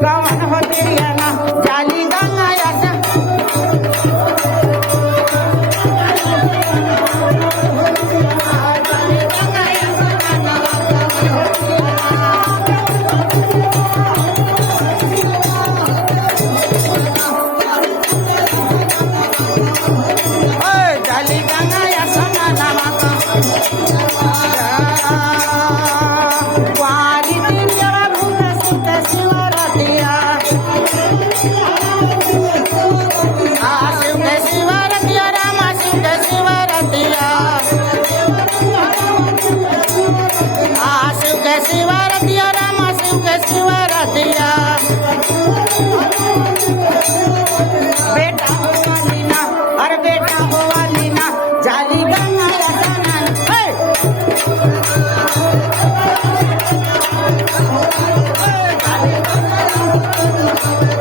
Brahmana Thank you.